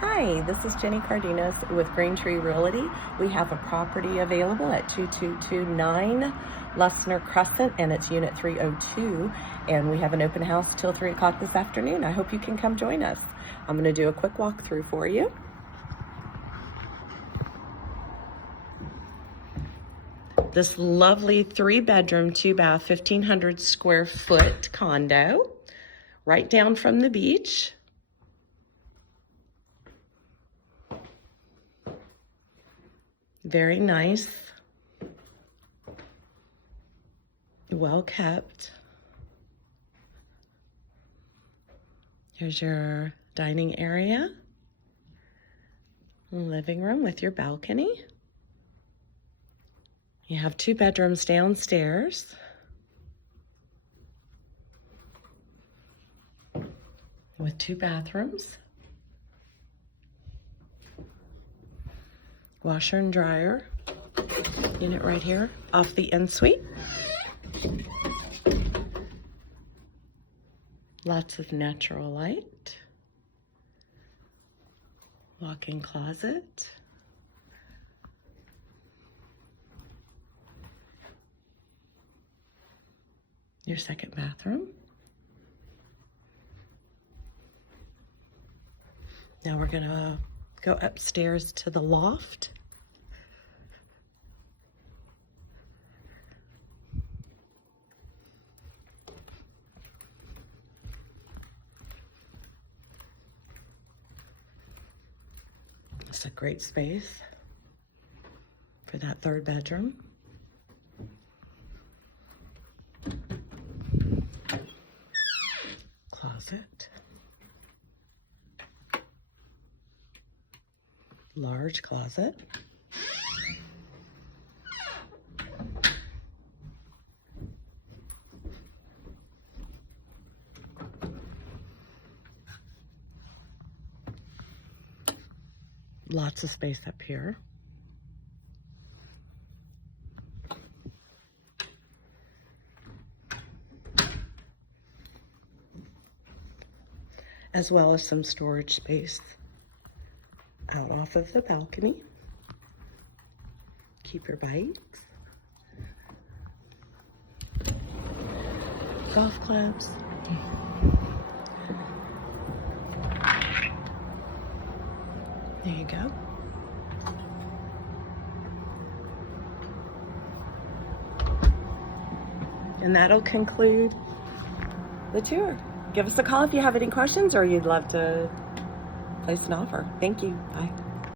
Hi, this is Jenny Cardenas with Green Tree Realty. We have a property available at 2229 Lesner Crescent, and it's Unit 302. And we have an open house till 3 o'clock this afternoon. I hope you can come join us. I'm going to do a quick walkthrough for you. This lovely 3-bedroom, 2-bath, 1,500 square foot condo right down from the beach. Very nice, well kept. Here's your dining area, living room with your balcony. You have 2 bedrooms downstairs with 2 bathrooms. Washer and dryer unit right here off the ensuite. Lots of natural light. Walk-in closet. Your second bathroom. Now we're gonna go upstairs to the loft. It's a great space for that 3rd bedroom. Closet. Large closet. Lots of space up here. As well as some storage space out off of the balcony. Keep your bikes. Golf clubs. There you go. And that'll conclude the tour. Give us a call if you have any questions or you'd love to place an offer. Thank you. Bye.